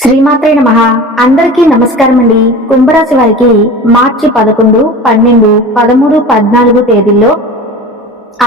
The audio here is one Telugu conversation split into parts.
శ్రీమాత్రే నమః. అందరికీ నమస్కారం అండి. కుంభరాశి వారికి మార్చి 11, 12, 13, 14 తేదీల్లో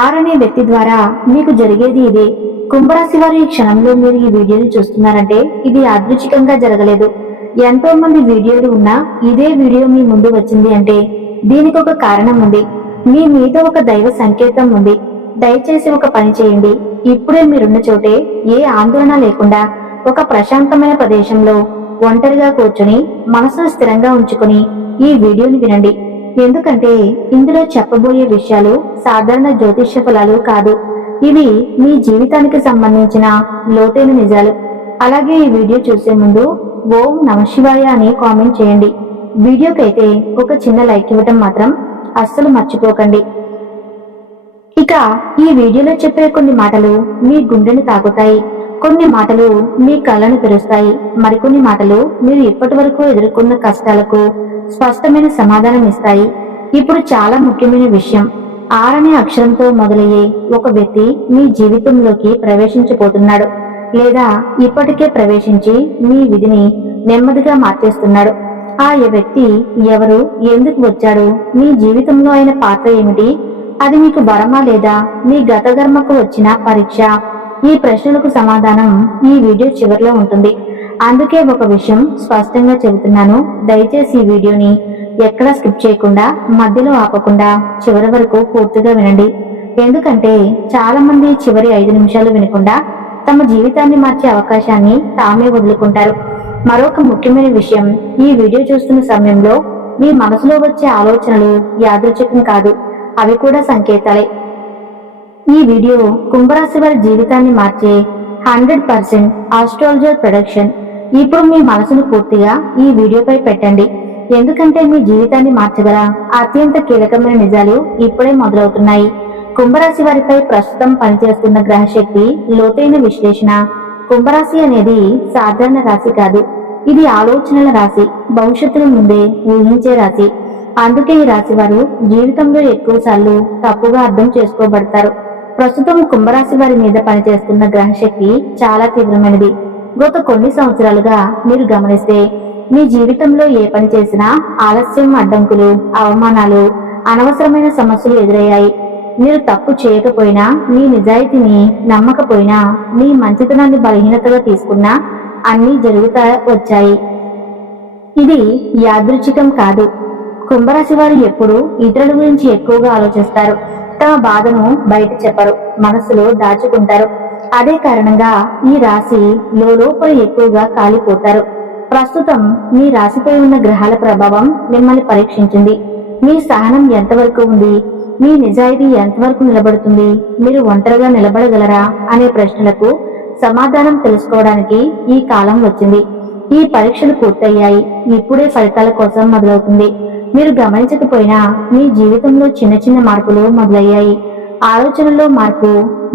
ఆరనే వ్యక్తి ద్వారా మీకు జరిగేది ఇదే. కుంభరాశి వారు ఈ క్షణంలో మీరు ఈ వీడియోని చూస్తున్నారంటే ఇది యాదృచ్ఛికంగా జరగలేదు. ఎంతో మంది వీడియోలు ఉన్నా ఇదే వీడియో మీ ముందు వచ్చింది అంటే దీనికి ఒక కారణం ఉంది. మీ మీద ఒక దైవ సంకేతం ఉంది. దయచేసి ఒక పని చేయండి. ఇప్పుడే మీరున్న చోటే ఏ ఆందోళన లేకుండా ఒక ప్రశాంతమైన ప్రదేశంలో ఒంటరిగా కూర్చొని మనసును స్థిరంగా ఉంచుకొని ఈ వీడియోని వినండి. ఎందుకంటే ఇందులో చెప్పబోయే విషయాలు సాధారణ జ్యోతిష్య ఫలాలు కాదు. ఇవి మీ జీవితానికి సంబంధించిన లోతైన నిజాలు. అలాగే ఈ వీడియో చూసే ముందు ఓం నమఃశివాయ అని కామెంట్ చేయండి. వీడియోకైతే ఒక చిన్న లైక్ ఇవ్వటం మాత్రం అస్సలు మర్చిపోకండి. ఇక ఈ వీడియోలో చెప్పే కొన్ని మాటలు మీ గుండెని తాకుతాయి. కొన్ని మాటలు మీ కళ్ళను తెరుస్తాయి. మరికొన్ని మాటలు మీరు ఇప్పటి వరకు ఎదుర్కొన్న కష్టాలకు స్పష్టమైన సమాధానం ఇస్తాయి. ఇప్పుడు చాలా ముఖ్యమైన విషయం. ఆరనే అక్షరంతో మొదలయ్యే ఒక వ్యక్తి మీ జీవితంలోకి ప్రవేశించబోతున్నాడు, లేదా ఇప్పటికే ప్రవేశించి మీ విధిని నెమ్మదిగా మార్చేస్తున్నాడు. ఆ వ్యక్తి ఎవరు, ఎందుకు వచ్చాడు, మీ జీవితంలో ఆయన పాత్ర ఏమిటి, అది మీకు వరమా లేదా మీ గత కర్మకు వచ్చిన పరీక్ష? ఈ ప్రశ్నలకు సమాధానం ఈ వీడియో చివరిలో ఉంటుంది. అందుకే ఒక విషయం స్పష్టంగా చెబుతున్నాను. దయచేసి ఈ వీడియోని ఎక్కడా స్కిప్ చేయకుండా, మధ్యలో ఆపకుండా చివరి వరకు పూర్తిగా వినండి. ఎందుకంటే చాలా మంది చివరి 5 నిమిషాలు వినకుండా తమ జీవితాన్ని మార్చే అవకాశాన్ని తామే వదులుకుంటారు. మరొక ముఖ్యమైన విషయం, ఈ వీడియో చూస్తున్న సమయంలో మీ మనసులో వచ్చే ఆలోచనలు యాదృచ్ఛికం కాదు, అవి కూడా సంకేతాలే. ఈ వీడియో కుంభరాశి వారి జీవితాన్ని మార్చే 100% ఆస్ట్రాలజర్ ప్రొడక్షన్. ఇప్పుడు మీ మనసును పూర్తిగా ఈ వీడియోపై పెట్టండి. ఎందుకంటే మీ జీవితాన్ని మార్చగల అత్యంత కీలకమైన నిజాలు ఇప్పుడే మొదలవుతున్నాయి. కుంభరాశి వారిపై ప్రస్తుతం పనిచేస్తున్న గ్రహశక్తి లోతైన విశ్లేషణ. కుంభరాశి అనేది సాధారణ రాశి కాదు. ఇది ఆలోచనల రాశి, భవిష్యత్తును ముందే ఊహించే రాశి. అందుకే ఈ రాశి వారు జీవితంలో ఎక్కువ సార్లు తప్పుగా అర్థం చేసుకోబడతారు. ప్రస్తుతం కుంభరాశి వారి మీద పనిచేస్తున్న గ్రహశక్తి చాలా తీవ్రమైనది. గత కొన్ని సంవత్సరాలుగా మీరు గమనిస్తే మీ జీవితంలో ఏ పని చేసినా ఆలస్యం, అడ్డంకులు, అవమానాలు, అనవసరమైన సమస్యలు ఎదురయ్యాయి. మీరు తప్పు చేయకపోయినా, మీ నిజాయితీని నమ్మకపోయినా, మీ మంచితనాన్ని బలహీనతగా తీసుకున్నా అన్నీ జరుగుతా వచ్చాయి. ఇది యాదృచ్ఛికం కాదు. కుంభరాశి వారు ఎప్పుడు ఇతరుల గురించి ఎక్కువగా ఆలోచిస్తారు. తమ బాధను బయట చెప్పరు, మనసులో దాచుకుంటారు. అదే కారణంగా ఈ రాశి లోపల ఎక్కువగా కాలిపోతారు. ప్రస్తుతం మీ రాశిపై ఉన్న గ్రహాల ప్రభావం మిమ్మల్ని పరీక్షించింది. మీ సహనం ఎంతవరకు ఉంది, మీ నిజాయితీ ఎంతవరకు నిలబడుతుంది, మీరు ఒంటరిగా నిలబడగలరా అనే ప్రశ్నలకు సమాధానం తెలుసుకోవడానికి ఈ కాలం వచ్చింది. ఈ పరీక్షలు పూర్తయ్యాయి. ఇప్పుడే ఫలితాల కోసం మొదలవుతుంది. మీరు గమనించకపోయినా మీ జీవితంలో చిన్న చిన్న మార్పులు మొదలయ్యాయి. ఆలోచనల్లో మార్పు,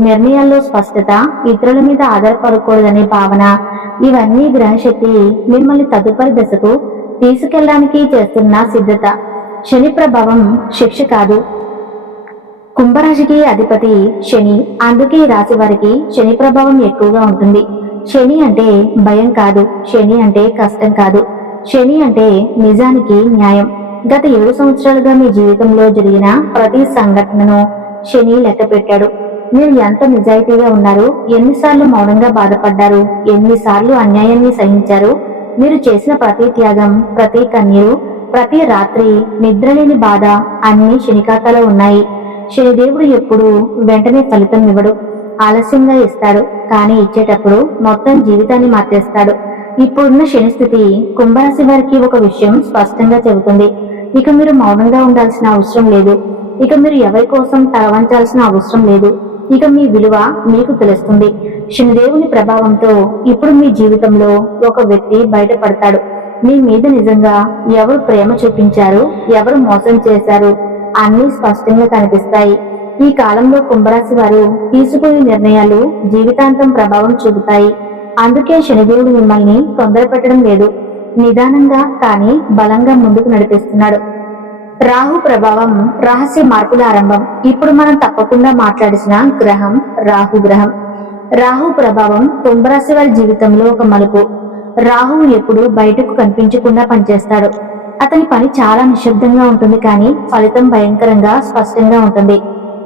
నిర్ణయాల్లో స్పష్టత, ఇతరుల మీద ఆధారపడకూడదనే భావన, ఇవన్నీ గ్రహశక్తి మిమ్మల్ని తదుపరి దశకు తీసుకెళ్లడానికి చేస్తున్న సిద్ధత. శని ప్రభావం శిక్ష కాదు. కుంభరాశికి అధిపతి శని. అందుకే ఈ రాశి వారికి శని ప్రభావం ఎక్కువగా ఉంటుంది. శని అంటే భయం కాదు, శని అంటే కష్టం కాదు, శని అంటే నిజానికి న్యాయం. గత 7 సంవత్సరాలుగా మీ జీవితంలో జరిగిన ప్రతి సంఘటనను శని లెక్క పెట్టాడు. మీరు ఎంత నిజాయితీగా ఉన్నారు, ఎన్నిసార్లు మౌనంగా బాధపడ్డారు, ఎన్నిసార్లు అన్యాయాన్ని సహించారు. మీరు చేసిన ప్రతి త్యాగం, ప్రతి కన్నీరు, ప్రతి రాత్రి నిద్రలేని బాధ అన్ని శని ఖాతాలో ఉన్నాయి. శనిదేవుడు ఎప్పుడు వెంటనే ఫలితం ఇవ్వడు, ఆలస్యంగా ఇస్తాడు. కానీ ఇచ్చేటప్పుడు మొత్తం జీవితాన్ని మార్చేస్తాడు. ఇప్పుడున్న శని స్థితి కుంభరాశి వారికి ఒక విషయం స్పష్టంగా చెబుతుంది. ఇక మీరు మౌనంగా ఉండాల్సిన అవసరం లేదు. ఇక మీరు ఎవరి కోసం తలవంచాల్సిన అవసరం లేదు. ఇక మీ విలువ మీకు తెలుస్తుంది. శనిదేవుని ప్రభావంతో ఇప్పుడు మీ జీవితంలో ఒక వ్యక్తి బయటపడతాడు. మీ మీద నిజంగా ఎవరు ప్రేమ చూపించారు, ఎవరు మోసం చేశారు అన్నీ స్పష్టంగా కనిపిస్తాయి. ఈ కాలంలో కుంభరాశి వారు తీసుకునే నిర్ణయాలు జీవితాంతం ప్రభావం చూపుతాయి. అందుకే శనిదేవుడు మిమ్మల్ని తొందరపెట్టడం లేదు, నిదానంగా కానీ బలంగా ముందుకు నడిపిస్తున్నాడు. రాహు ప్రభావం రహస్య మార్పుల ఆరంభం. ఇప్పుడు మనం తప్పకుండా మాట్లాడిసిన గ్రహం రాహు గ్రహం. రాహు ప్రభావం కుంభరాశి వారి జీవితంలో ఒక మలుపు. రాహువు ఎప్పుడు బయటకు కనిపించకుండా పనిచేస్తాడు. అతని పని చాలా నిశ్శబ్దంగా ఉంటుంది, కానీ ఫలితం భయంకరంగా స్పష్టంగా ఉంటుంది.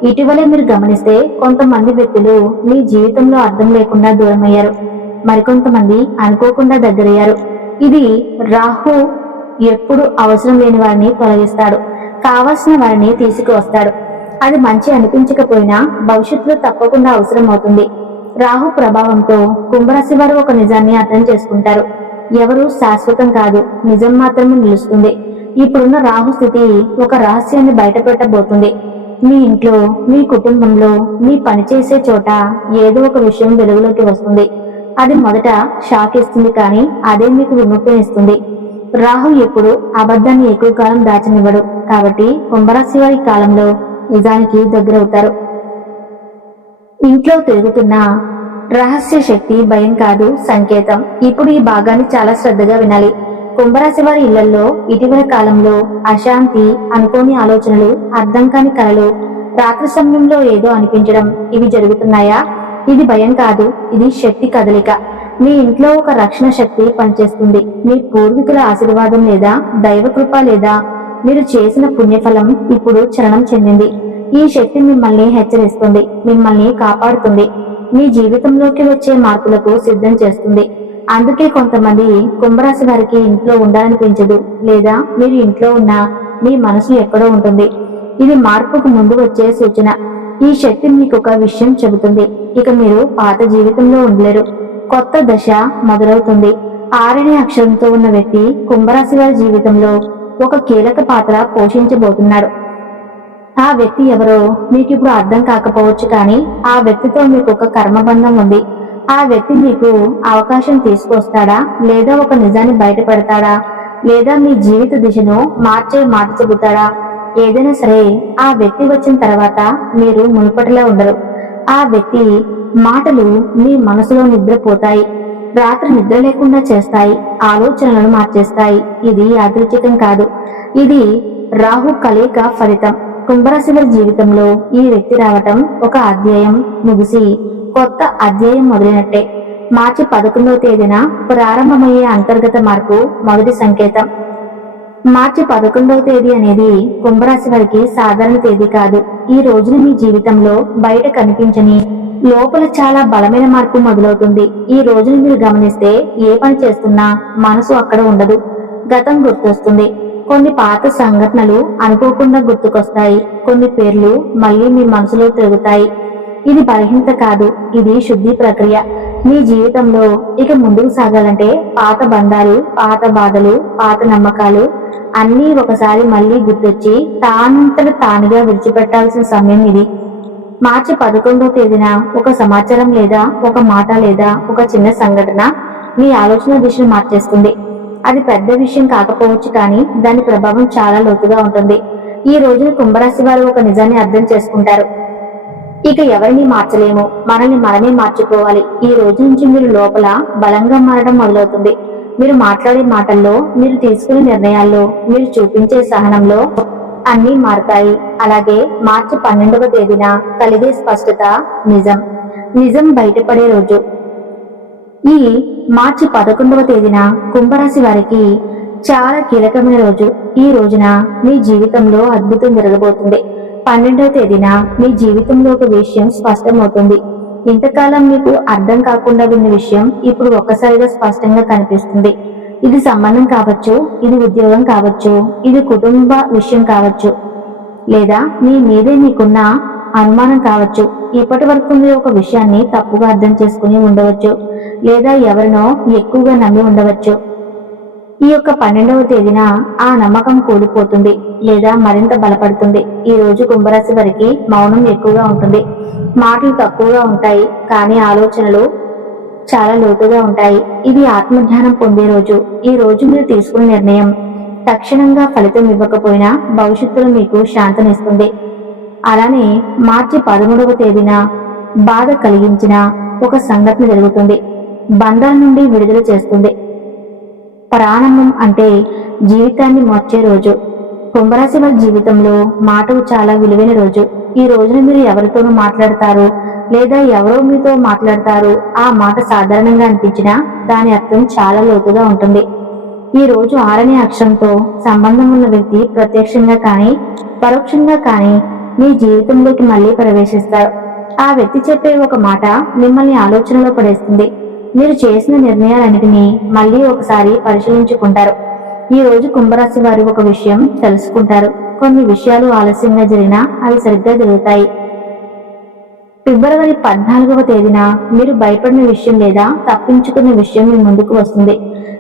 ఇటీవలే మీరు గమనిస్తే కొంతమంది వ్యక్తులు మీ జీవితంలో అర్థం లేకుండా దూరమయ్యారు. మరికొంతమంది అనుకోకుండా దగ్గరయ్యారు. ఇది రాహు ఎప్పుడు అవసరం లేని వారిని తొలగిస్తాడు, కావలసిన వారిని తీసుకువస్తాడు. అది మంచి అనిపించకపోయినా భవిష్యత్తులో తప్పకుండా అవసరం అవుతుంది. రాహు ప్రభావంతో కుంభరాశి వారు ఒక నిజాన్ని అర్థం చేసుకుంటారు. ఎవరు శాశ్వతం కాదు, నిజం మాత్రమే నిలుస్తుంది. ఇప్పుడున్న రాహు స్థితి ఒక రహస్యాన్ని బయటపెట్టబోతుంది. మీ ఇంట్లో, మీ కుటుంబంలో, మీ పనిచేసే చోట ఏదో ఒక విషయం వెలుగులోకి వస్తుంది. అది మొదట షాక్ ఇస్తుంది, కానీ అదే మీకు విముక్తినిస్తుంది. రాహు ఎప్పుడు అబద్ధాన్ని ఎక్కువ కాలం దాచనివ్వడు. కాబట్టి కుంభరాశి వారి కాలంలో నిజానికి దగ్గరవుతారు. ఇంట్లో తిరుగుతున్న రహస్య శక్తి భయం కాదు, సంకేతం. ఇప్పుడు ఈ భాగాన్ని చాలా శ్రద్ధగా వినాలి. కుంభరాశి వారి ఇళ్లలో ఇటీవల కాలంలో అశాంతి, అనుకోని ఆలోచనలు, అర్థం కాని కలలు, రాత్రి సమయంలో ఏదో అనిపించడం, ఇవి జరుగుతున్నాయా? ఇది భయం కాదు, ఇది శక్తి కదలిక. మీ ఇంట్లో ఒక రక్షణ శక్తి పనిచేస్తుంది. మీ పూర్వీకుల ఆశీర్వాదం లేదా దైవకృప లేదా మీరు చేసిన పుణ్యఫలం ఇప్పుడు చలనం చెందింది. ఈ శక్తి మిమ్మల్ని హెచ్చరిస్తుంది, మిమ్మల్ని కాపాడుతుంది, మీ జీవితంలోకి వచ్చే మార్పులకు సిద్ధం చేస్తుంది. అందుకే కొంతమంది కుంభరాశి వారికి ఇంట్లో ఉండాలనిపించదు, లేదా మీరు ఇంట్లో ఉన్న మీ మనసు ఎక్కడో ఉంటుంది. ఇది మార్పుకు ముందు వచ్చే సూచన. ఈ శక్తి మీకు ఒక విషయం చెబుతుంది, ఇక మీరు పాత జీవితంలో ఉండలేరు, కొత్త దశ మొదలవుతుంది. 6 అనే అక్షరంతో ఉన్న వ్యక్తి కుంభరాశి వారి జీవితంలో ఒక కీలక పాత్ర పోషించబోతున్నాడు. ఆ వ్యక్తి ఎవరో మీకు ఇప్పుడు అర్థం కాకపోవచ్చు, కానీ ఆ వ్యక్తితో మీకు ఒక కర్మబంధం ఉంది. ఆ వ్యక్తి మీకు అవకాశం తీసుకొస్తాడా, లేదా ఒక నిజాన్ని బయటపెడతాడా, లేదా మీ జీవిత దిశను మార్చే మాట చెబుతాడా? ఏదైనా సరే, ఆ వ్యక్తి వచ్చిన తర్వాత మీరు మునుపటిలా ఉండరు. ఆ వ్యక్తి మాటలు మీ మనసులో నిద్రపోతాయి, రాత్రి నిద్ర లేకుండా చేస్తాయి, ఆలోచనలను మార్చేస్తాయి. ఇది యాదృచ్ఛికం కాదు, ఇది రాహు కలయిక ఫలితం. కుంభరాశి వారి జీవితంలో ఈ వ్యక్తి రావటం ఒక అధ్యాయం ముగిసి కొత్త అధ్యాయం మొదలైనట్టే. మార్చి 11వ తేదీన ప్రారంభమయ్యే అంతర్గత మార్పు మొదటి సంకేతం. మార్చి 11వ తేదీ అనేది కుంభరాశి వారికి సాధారణ తేదీ కాదు. ఈ రోజున మీ జీవితంలో బయట కనిపించని లోపల చాలా బలమైన మార్పు మొదలవుతుంది. ఈ రోజున మీరు గమనిస్తే ఏ పని చేస్తున్నా మనసు అక్కడ ఉండదు, గతం గుర్తొస్తుంది. కొన్ని పాత సంఘటనలు అనుకోకుండా గుర్తుకొస్తాయి, కొన్ని పేర్లు మళ్ళీ మీ మనసులో తిరుగుతాయి. ఇది బలహీనత కాదు, ఇది శుద్ధి ప్రక్రియ. మీ జీవితంలో ఇక ముందుకు సాగాలంటే పాత బంధాలు, పాత బాధలు, పాత నమ్మకాలు అన్నీ ఒకసారి మళ్ళీ గుర్తొచ్చి తానంతట తానుగా విడిచిపెట్టాల్సిన సమయం ఇది. మార్చి 11వ తేదీన ఒక సమాచారం లేదా ఒక మాట లేదా ఒక చిన్న సంఘటన మీ ఆలోచన దిశను మార్చేస్తుంది. అది పెద్ద విషయం కాకపోవచ్చు, కానీ దాని ప్రభావం చాలా లోతుగా ఉంటుంది. ఈ రోజున కుంభరాశి వారు ఒక నిజాన్ని అర్థం చేసుకుంటారు, ఇక ఎవరిని మార్చలేము, మనల్ని మనమే మార్చుకోవాలి. ఈ రోజు నుంచి మీరు లోపల బలంగా మారడం మొదలవుతుంది. మీరు మాట్లాడే మాటల్లో, మీరు తీసుకునే నిర్ణయాల్లో, మీరు చూపించే సహనంలో అన్నీ మారుతాయి. అలాగే మార్చి 12వ తేదీన కలిగే స్పష్టత నిజం బయటపడే రోజు. ఈ మార్చి 11వ తేదీన కుంభరాశి వారికి చాలా కీలకమైన రోజు. ఈ రోజున మీ జీవితంలో అద్భుతం జరగబోతుంది. 12వ తేదీన మీ జీవితంలో ఒక విషయం స్పష్టమవుతుంది. ఇంతకాలం మీకు అర్థం కాకుండా విన్న విషయం ఇప్పుడు ఒక్కసారిగా స్పష్టంగా కనిపిస్తుంది. ఇది సంబంధం కావచ్చు, ఇది ఉద్యోగం కావచ్చు, ఇది కుటుంబ విషయం కావచ్చు, లేదా మీ మీదే మీకున్న అనుమానం కావచ్చు. ఇప్పటి వరకు మీరు ఒక విషయాన్ని తప్పుగా అర్థం చేసుకుని ఉండవచ్చు, లేదా ఎవరినో ఎక్కువగా నమ్మి ఉండవచ్చు. ఈ యొక్క 12వ తేదీన ఆ నమ్మకం కూలిపోతుంది, లేదా మరింత బలపడుతుంది. ఈ రోజు కుంభరాశి వారికి మౌనం ఎక్కువగా ఉంటుంది, మాటలు తక్కువగా ఉంటాయి, కానీ ఆలోచనలు చాలా లోతుగా ఉంటాయి. ఇది ఆత్మజ్ఞానం పొందే రోజు. ఈ రోజు మీరు తీసుకున్న నిర్ణయం తక్షణంగా ఫలితం ఇవ్వకపోయినా భవిష్యత్తులో మీకు శాంతినిస్తుంది. అలానే మార్చి 13వ తేదీన బాధ కలిగించిన ఒక సంఘటన జరుగుతుంది, బంధాల నుండి విడుదల చేస్తుంది. ప్రారంభం అంటే జీవితాన్ని మార్చే రోజు. కుంభరాశి వారి జీవితంలో మాటలు చాలా విలువైన రోజు. ఈ రోజున మీరు ఎవరితోనూ మాట్లాడతారు, లేదా ఎవరో మీతో మాట్లాడతారు. ఆ మాట సాధారణంగా అనిపించినా దాని అర్థం చాలా లోతుగా ఉంటుంది. ఈ రోజు 6 అనే అక్షరంతో సంబంధం ఉన్న వ్యక్తి ప్రత్యక్షంగా కానీ పరోక్షంగా కానీ మీ జీవితంలోకి మళ్ళీ ప్రవేశిస్తారు. ఆ వ్యక్తి చెప్పే ఒక మాట మిమ్మల్ని ఆలోచనలో పడేస్తుంది. మీరు చేసిన నిర్ణయాలన్నిటినీ మళ్ళీ ఒకసారి పరిశీలించుకుంటారు. ఈ రోజు కుంభరాశి వారు ఒక విషయం తెలుసుకుంటారు. కొన్ని విషయాలు ఆలస్యంగా జరిగినా అవి సరిగ్గా జరుగుతాయి. ఫిబ్రవరి 14వ తేదీన మీరు భయపడిన విషయం లేదా తప్పించుకున్న విషయం మీ ముందుకు వస్తుంది.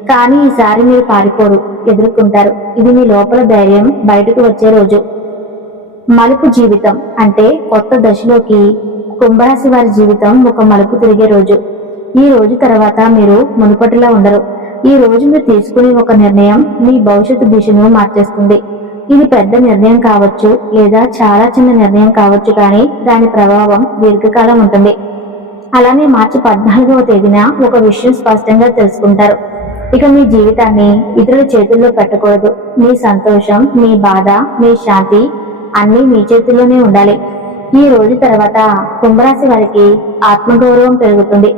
కానీ ఈసారి మీరు పారిపోరు, ఎదుర్కొంటారు. ఇది మీ లోపల ధైర్యం బయటకు వచ్చే రోజు. మలుపు జీవితం అంటే కొత్త దశలోకి కుంభరాశి వారి జీవితం ఒక మలుపు తిరిగే రోజు. ఈ రోజు తర్వాత మీరు మునుపటిలా ఉండరు. ఈ రోజు మీరు తీసుకునే ఒక నిర్ణయం మీ భవిష్యత్తు దిశను మార్చేస్తుంది. ఇది పెద్ద నిర్ణయం కావచ్చు లేదా చాలా చిన్న నిర్ణయం కావచ్చు, కానీ దాని ప్రభావం దీర్ఘకాలం ఉంటుంది. అలానే మార్చి 14వ తేదీన ఒక విషయం స్పష్టంగా తెలుసుకుంటారు. ఇక మీ జీవితాన్ని ఇతరుల చేతుల్లో పెట్టకూడదు. మీ సంతోషం, మీ బాధ, మీ శాంతి అన్నీ మీ చేతుల్లోనే ఉండాలి. ఈ రోజు తర్వాత కుంభరాశి వారికి ఆత్మగౌరవం పెరుగుతుంది.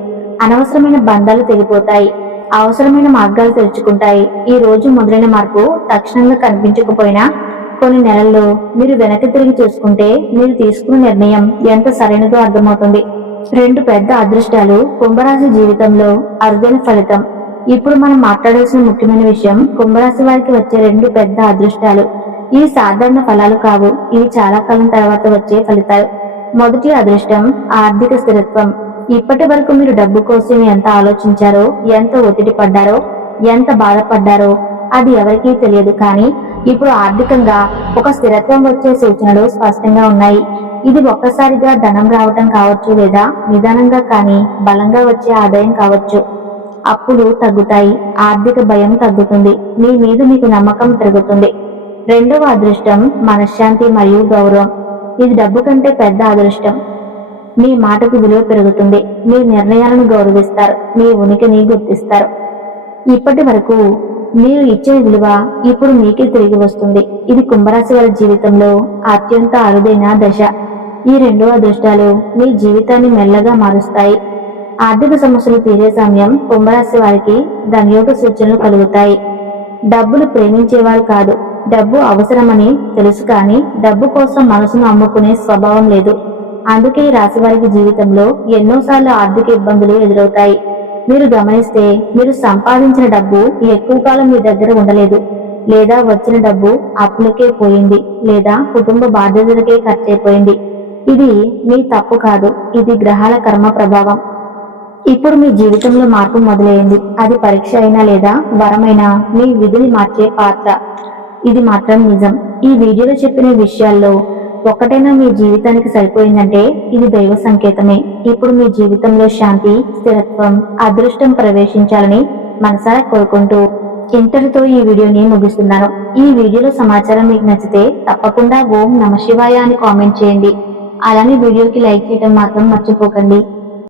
అనవసరమైన బంధాలు తెగిపోతాయి. అవసరమైన మార్గాలు తెరుచుకుంటాయి. ఈ రోజు మొదలైన మార్పు తక్షణంగా కనిపించకపోయినా కొన్ని నెలల్లో మీరు వెనక్కి తిరిగి చూసుకుంటే మీరు తీసుకున్న నిర్ణయం ఎంత సరైనదో అర్థమవుతుంది. 2 పెద్ద అదృష్టాలు కుంభరాశి జీవితంలో అరుదైన ఫలితం. ఇప్పుడు మనం మాట్లాడాల్సిన ముఖ్యమైన విషయం కుంభరాశి వారికి వచ్చే 2 పెద్ద అదృష్టాలు. ఇవి సాధారణ ఫలాలు కావు. ఇవి చాలా కాలం తర్వాత వచ్చే ఫలితాలు. మొదటి అదృష్టం ఆర్థిక స్థిరత్వం. ఇప్పటి వరకు మీరు డబ్బు కోసం ఎంత ఆలోచించారో, ఎంత ఒత్తిడి పడ్డారో, ఎంత బాధపడ్డారో అది ఎవరికీ తెలియదు. కానీ ఇప్పుడు ఆర్థికంగా ఒక స్థిరత్వం వచ్చే సూచనలు స్పష్టంగా ఉన్నాయి. ఇది ఒక్కసారిగా ధనం రావటం కావచ్చు, లేదా నిదానంగా కానీ బలంగా వచ్చే ఆదాయం కావచ్చు. అప్పులు తగ్గుతాయి. ఆర్థిక భయం తగ్గుతుంది. మీ మీద మీకు నమ్మకం పెరుగుతుంది. రెండవ అదృష్టం మనశ్శాంతి మరియు గౌరవం. ఇది డబ్బు కంటే పెద్ద అదృష్టం. మీ మాటకు విలువ పెరుగుతుంది. మీ నిర్ణయాలను గౌరవిస్తారు. మీ ఉనికిని గుర్తిస్తారు. ఇప్పటి వరకు మీరు ఇచ్చిన విలువ ఇప్పుడు మీకే తిరిగి వస్తుంది. ఇది కుంభరాశి వారి జీవితంలో అత్యంత అరుదైన దశ. ఈ 2 అదృష్టాలు మీ జీవితాన్ని మెల్లగా మారుస్తాయి. ఆర్థిక సమస్యలు తీరే సమయం కుంభరాశి వారికి ధనయోగ సూచనలు కలుగుతాయి. డబ్బులు ప్రేమించేవారు కాదు, డబ్బు అవసరమని తెలుసు, కానీ డబ్బు కోసం మనసును అమ్ముకునే స్వభావం లేదు. అందుకే ఈ రాశి వారికి జీవితంలో ఎన్నోసార్లు ఆర్థిక ఇబ్బందులు ఎదురవుతాయి. మీరు గమనిస్తే మీరు సంపాదించిన డబ్బు ఎక్కువ కాలం మీ దగ్గర ఉండలేదు, లేదా వచ్చిన డబ్బు అప్పులకే పోయింది, లేదా కుటుంబ బాధ్యతలకే ఖర్చయిపోయింది. ఇది మీ తప్పు కాదు, ఇది గ్రహాల కర్మ ప్రభావం. ఇప్పుడు మీ జీవితంలో మార్పు మొదలైంది. అది పరీక్ష అయినా లేదా వరమైనా మీ విధిని మార్చే పాత్ర. ఇది మాత్రం నిజం. ఈ వీడియోలో చెప్పిన విషయాల్లో ఒక్కటైనా మీ జీవితానికి సరిపోయిందంటే ఇది దైవ సంకేతమే. ఇప్పుడు మీ జీవితంలో శాంతి, స్థిరత్వం, అదృష్టం ప్రవేశించాలని మనసారా కోరుకుంటూ ఇంతటితో ఈ వీడియోని ముగిస్తున్నాను. ఈ వీడియోలో సమాచారం మీకు నచ్చితే తప్పకుండా ఓం నమః శివాయ అని కామెంట్ చేయండి. అలానే వీడియోకి లైక్ చేయడం మాత్రం మర్చిపోకండి.